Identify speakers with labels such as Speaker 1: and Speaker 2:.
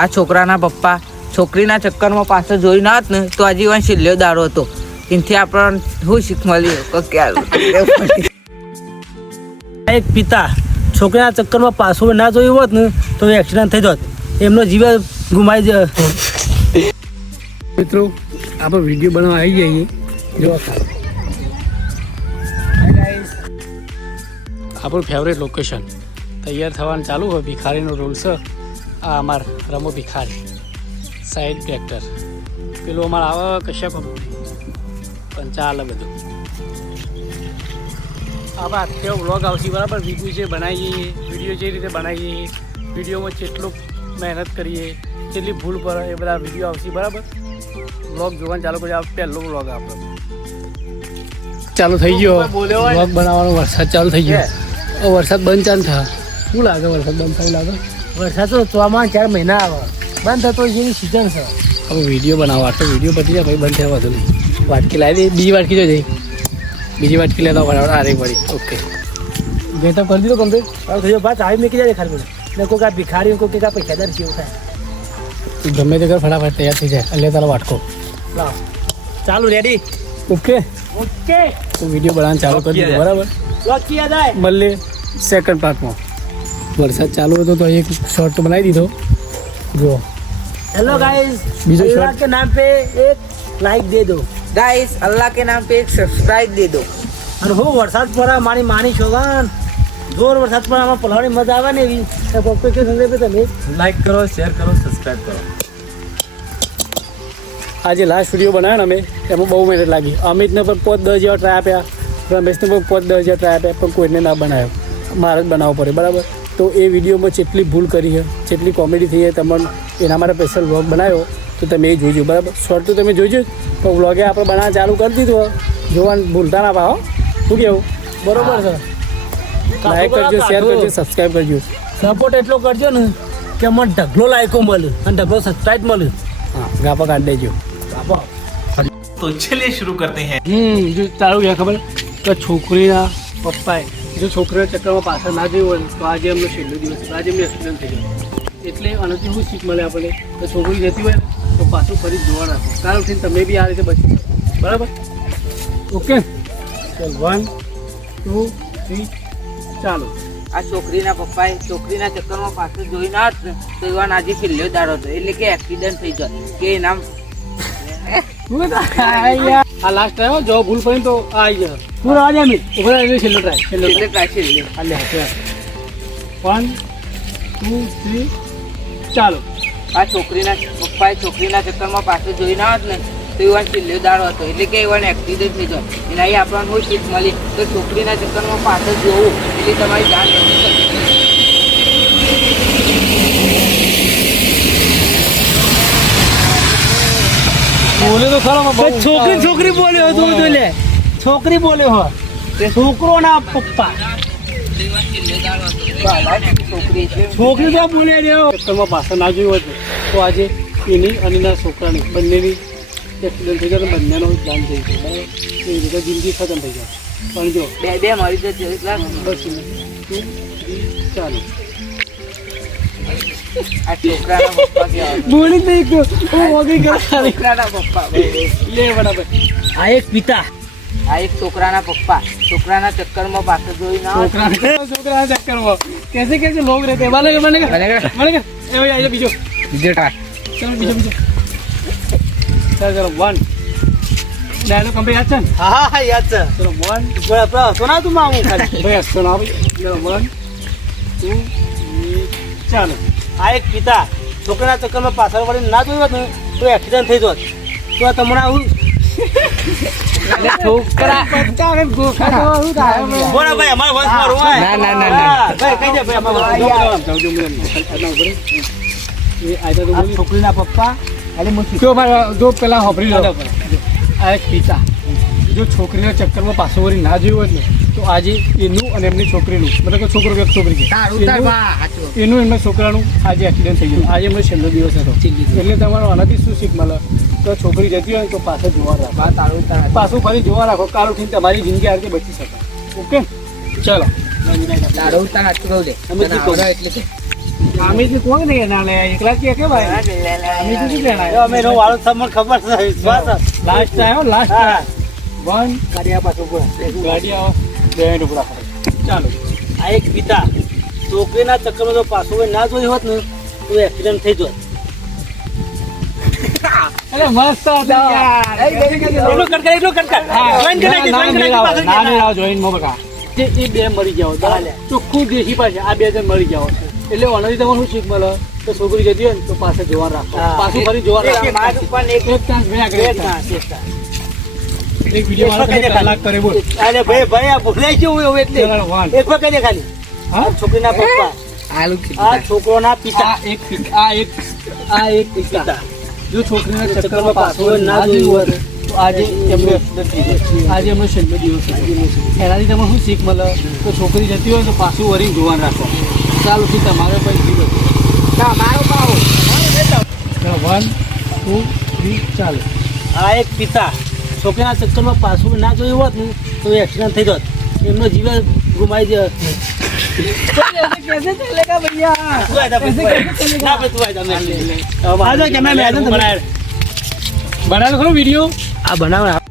Speaker 1: આ છોકરાના પપ્પા છોકરીના ચક્કરમાં પાછળ જોઈ ના હોત ને તો આજીવન છેલ્લો દાડો હતો. એનાથી આપણને શું શીખ મળ્યું કે ક્યારે
Speaker 2: એક પિતા છોકરીના ચક્કરમાં પાછું ના જોયું હોત ને તો એક્સિડન્ટ થઈ જત. એમનો જીવ ગુમાઈ જ
Speaker 3: મિત્રો આપણે વીડિયો બનાવવા આવી જઈએ જો આપણું ફેવરેટ લોકેશન તૈયાર થવાનું ચાલુ હોય ભિખારીનો રોલ છે આ અમાર રમો ભિખારી સાઈડ ટ્રેક્ટર પેલું અમારે આવે કશાક પણ ચાલે બધું. આપણે આખો વ્લોગ આવશે બરાબર વીડિયો જે બનાવીએ વીડિયો જે રીતે બનાવીએ વિડીયોમાં જેટલું મહેનત કરીએ કેટલી ભૂલ પર એ બધા વીડિયો આવશે બરાબર. વ્લોગ જોવાનું ચાલુ કરી આ પહેલો વ્લોગ આપણો. ચાલુ થઈ ગયો. વ્લોગ બનાવવાનો વરસાદ ચાલુ થઈ ગયો. વરસાદ બંધ ચાલુ થાય. શું લાગે વરસાદ? બંધ થયું લાગે?
Speaker 2: વરસાદ તો ચોમાસા ચાર મહિના આવે. બંધ થતો જેવી સિઝન છે.
Speaker 3: હવે વીડિયો બનાવવા આટલો વીડિયો પતી જાય પછી બંધ થયા વધુ નહીં વાટકી લાવી દે બીજી વાટકી જો જઈ બીજી વાટકી લેતા બરાબર આ રહી પડી. ઓકે ગેટઅપ કરી દીધો કમ્પ્લીટ
Speaker 2: હવે થયો ભાત આવી મેકી જાય ખાલી બધું. ને કોઈ આ ભિખારી કોઈ કાંઈ પૈસાદાર છે એવું થાય.
Speaker 3: ગમે તે કર ફટાફટ તૈયાર થઈ જાય. એટલે તારો વાટકો.
Speaker 2: લાવો. ચાલુ રેડી
Speaker 3: ઓકે
Speaker 2: ઓકે
Speaker 3: તો વીડિયો બનાવવાનું ચાલુ કરી દીધો બરાબર?
Speaker 2: લોક કિયા જાય?
Speaker 3: મળીએ સેકન્ડ પાર્ટમાં વરસાદ ચાલુ હતો તો એક શોર્ટ તો બનાવી દીધો.
Speaker 2: જો હેલો
Speaker 3: ગાઈઝ
Speaker 2: બીજો
Speaker 3: શોર્ટ
Speaker 2: કે નામ પે એક લાઈક દે દો.
Speaker 1: ગાઈઝ અલ્લાહ કે નામ પે એક સબસ્ક્રાઇબ દે દો.
Speaker 2: અને હો વરસાદ પર મારી માની છોગાન. જોર વરસાદ પણ આમાં પલાવણી મજા આવે ને એવી. તો કોકપે કે સંદર્ભે તમે
Speaker 4: લાઈક કરો શેર કરો સબસ્ક્રાઇબ કરો.
Speaker 3: આજે લાસ્ટ વીડિયો બનાવ્યો ને અમે. એમાં બહુ મહેનત લાગી. અમિતને પણ પોત દસ જેવા ટ્રાય આપ્યા. રમેશને પણ પોત દસ જેવા ટ્રાય આપ્યા પણ કોઈને ના બનાવ્યો. મારે જ બનાવવો પડે બરાબર? तो ये विडियो में जटली भूल करी है जटली कॉमेडी थी है तमाम एना मैं स्पेशल व्लॉग बनाया तो तब ये जोजो बराबर शॉर्ट तो तुम जोजो तो व्लॉगे आप बना चालू कर दीद जो भूलता ना पाओ शू
Speaker 2: कहू बराबर
Speaker 3: सर लाइक करजो शेयर करजो सब्सक्राइब
Speaker 2: करजो सपोर्ट एट्लो करजो न कि मैं ढगलो लायको मैं ढगलो सब्सक्राइब मल
Speaker 3: हाँ गापा काट दे
Speaker 4: तो चलिए शुरू करते हैं
Speaker 3: हम्म जो चालू गया खबर तो छोकरी ना पप्पा है જો છોકરા ચક્કરમાં પાછળ ના જોયું હોય તો આજે એમનો છેલ્લો દિવસ આજે એમને એક્સિડન્ટ થઈ ગયો. એટલે આનાથી શું શીખ મળે આપણને? તો છોકરી જતી હોય તો પાછું ફરી જોવા રાખો કાલ ઉઠીને તમે બી આ રીતે બચી બરાબર? ઓકે ચાલ વન ટુ થ્રી ચાલો.
Speaker 1: આ છોકરીના પપ્પાએ છોકરીના ચક્કરમાં પાછળ જોઈ ના હોત તો એવા આજે છેલ્લો દાડો હતો એટલે કે એક્સિડન્ટ થઈ જાય કે એના
Speaker 3: આ લાસ્ટ ટાઈમ જો ભૂલ પડી તો આ આવી જાય તું રાજ અમિત ઊભા રહી છેલ્લો ટ્રાય છેલ્લો
Speaker 1: એટલે
Speaker 3: ટ્રાય
Speaker 1: ટ્રાય છેલ્લો.
Speaker 3: હાલે વન ટુ થ્રી ચાલો.
Speaker 1: આ છોકરીના પપ્પાએ છોકરીના ચક્કરમાં પાછળ જોઈ ના હોત ને તો એવા છેલ્લો દાડો હતો. એટલે કે એવાનો એક્સિડન્ટ થઈ જાય એના અહીં આપણને શું શીખ મળી. તો છોકરીના ચક્કરમાં પાછળ જોવું. એટલે તમારી જાન બચી શકે
Speaker 3: બોલે તો ખરો
Speaker 2: છોકરી છોકરી બોલ્યો તું તો લે. છોકરી બોલ્યો હો તે છોકરો ના પપ્પા.
Speaker 1: છોકરી
Speaker 2: તો બોલે રહ્યો
Speaker 3: તમે પાછળ ના જોયું હતું તો આજે એની અને ના છોકરાની બંનેની એક્સિડન્ટ થઈ ગયો બંનેનો જાન થઈ ગયો. બરાબર? એવી રીતે જિંદગી ખતમ થઈ જાય પણ જો
Speaker 1: બે બે મરી જશે એટલા
Speaker 3: બસ ચાલો
Speaker 1: આ છોકરાના પપ્પા કહેવાય
Speaker 2: બોલી નહીં ગયો
Speaker 1: છોકરાના પપ્પા
Speaker 3: લે બરાબર
Speaker 2: આ એક પિતા
Speaker 1: આ એક છોકરાના પપ્પા છોકરાના ચક્કરમાં પાછળ જોઈ ના છોકરાના
Speaker 3: છોકરા છોકરા ચક્કરમાં કેસે કેસે લોગ રહેતે મને? બને કે એ ભાઈ આજે બીજો
Speaker 1: બીજો ટ્રાય
Speaker 3: ચલો બીજો બીજો ચાલ ચલો વન ડાયલોગ કમ્પ્લીટ યાદ છે
Speaker 2: હા હા યાદ છે
Speaker 3: ચલો વન
Speaker 2: બરાબર સોના તું મામું હું ખાલી
Speaker 3: ભાઈ સોના ચલો વન ટુ ચાલો
Speaker 2: આ એક પિતા છોકરાના ચક્કરમાં પાછળ વાળી ના જોયું હોત ને તો એક્સિડન્ટ થઈ જોત. તો આ તમને આવું?
Speaker 1: છોકરા.
Speaker 2: બોલો ભાઈ અમારા વંશ મારું
Speaker 1: ના, ના, ના, ના.
Speaker 2: ભાઈ કહી દે ભાઈ અમારે. છોકરીના પપ્પા
Speaker 3: જો પેલા હોભરી લો. આ એક પિતા. જો છોકરીના ચક્કરમાં પાછો વળી ના જોયું હોય ને તો આજે એનું અને એમની છોકરીનું મતલબ કે છોકરો કે છોકરી છે એનું- એમના છોકરાનું આજે એક્સિડન્ટ થઈ ગયું. આજે એમનો છેલ્લો દિવસ હતો. એટલે તમારો આનાથી શું શીખ મળે? તો છોકરી જતી હોય તો પાછો જોવા રાખો. પાછું ફરી જોવા રાખો. કાલ ઉઠીને તમારી જિંદગી આ રીતે બચી શકે. ઓકે? ચાલો.
Speaker 1: તારો ઉતાર હાચું કહું લે
Speaker 2: અમે
Speaker 1: એટલે
Speaker 3: જે કોણ નહીં લે એકલા કે કે ભાઈ? અમે તો શું કહેવાય?
Speaker 2: અમે વાળો તમને ખબર છે.
Speaker 3: Last time last. વન
Speaker 2: ગાડી પાછું બોલ.
Speaker 3: ગાડી આવો બે મિનિટ ચાલો.
Speaker 2: આ એક પિતા. છોકરીના ચક્કરમાં જો પાછું ના જોઈ હોત ને તો એક્સિડન્ટ થઈ જોત.
Speaker 3: અરે મસ્ત
Speaker 2: એટલું એટલું જોઈન
Speaker 3: મો બકા તે એ બે મરી
Speaker 2: હાલે.
Speaker 3: ચોખ્ખું દેશી પાસે આ બે જણ મરી જાઓ એટલે તમને શું શીખ મળે? તો છોકરી જતી હોય ને તો પાસે જોવા રાખો. પાછું ફરી જોવા રાખો.
Speaker 2: એક
Speaker 3: ચાન્સ
Speaker 2: એક ના, એક ના.
Speaker 3: એક વીડિયો મારો કલાક કરે બોલ.
Speaker 2: અરે ભાઈ ભાઈ આ ભૂલાઈ ગયું એવું એટલે. એક વખત ખાલી.
Speaker 3: હા?
Speaker 2: છોકરીના પપ્પા.
Speaker 1: આલુ
Speaker 2: આ છોકરોના પિતા.
Speaker 3: એક આ એક આ એક પિતા. જો છોકરીના
Speaker 2: ચક્કરમાં પાછું ના જોયું
Speaker 3: તો આજે એમનો આજે એમનો છેલ્લો દિવસ. એનાથી તમને શું શીખ મળે? તો છોકરી જતી હોય તો પાછું વરીને જોવાનું રાખો. ચાલો થી તમારે પણ જીવો
Speaker 1: તમારો પાવો
Speaker 3: વન ટુ થ્રી ચાલો.
Speaker 2: આ એક પિતા. છોકરાના ચક્કરમાં પાછું ના જોયું હોત ને તો એક્સિડન્ટ થઈ જત. એમનો જીવ ગુમાઈ ગયો.
Speaker 3: બનાવ્યો ખરો વીડિયો
Speaker 2: આ બનાવ.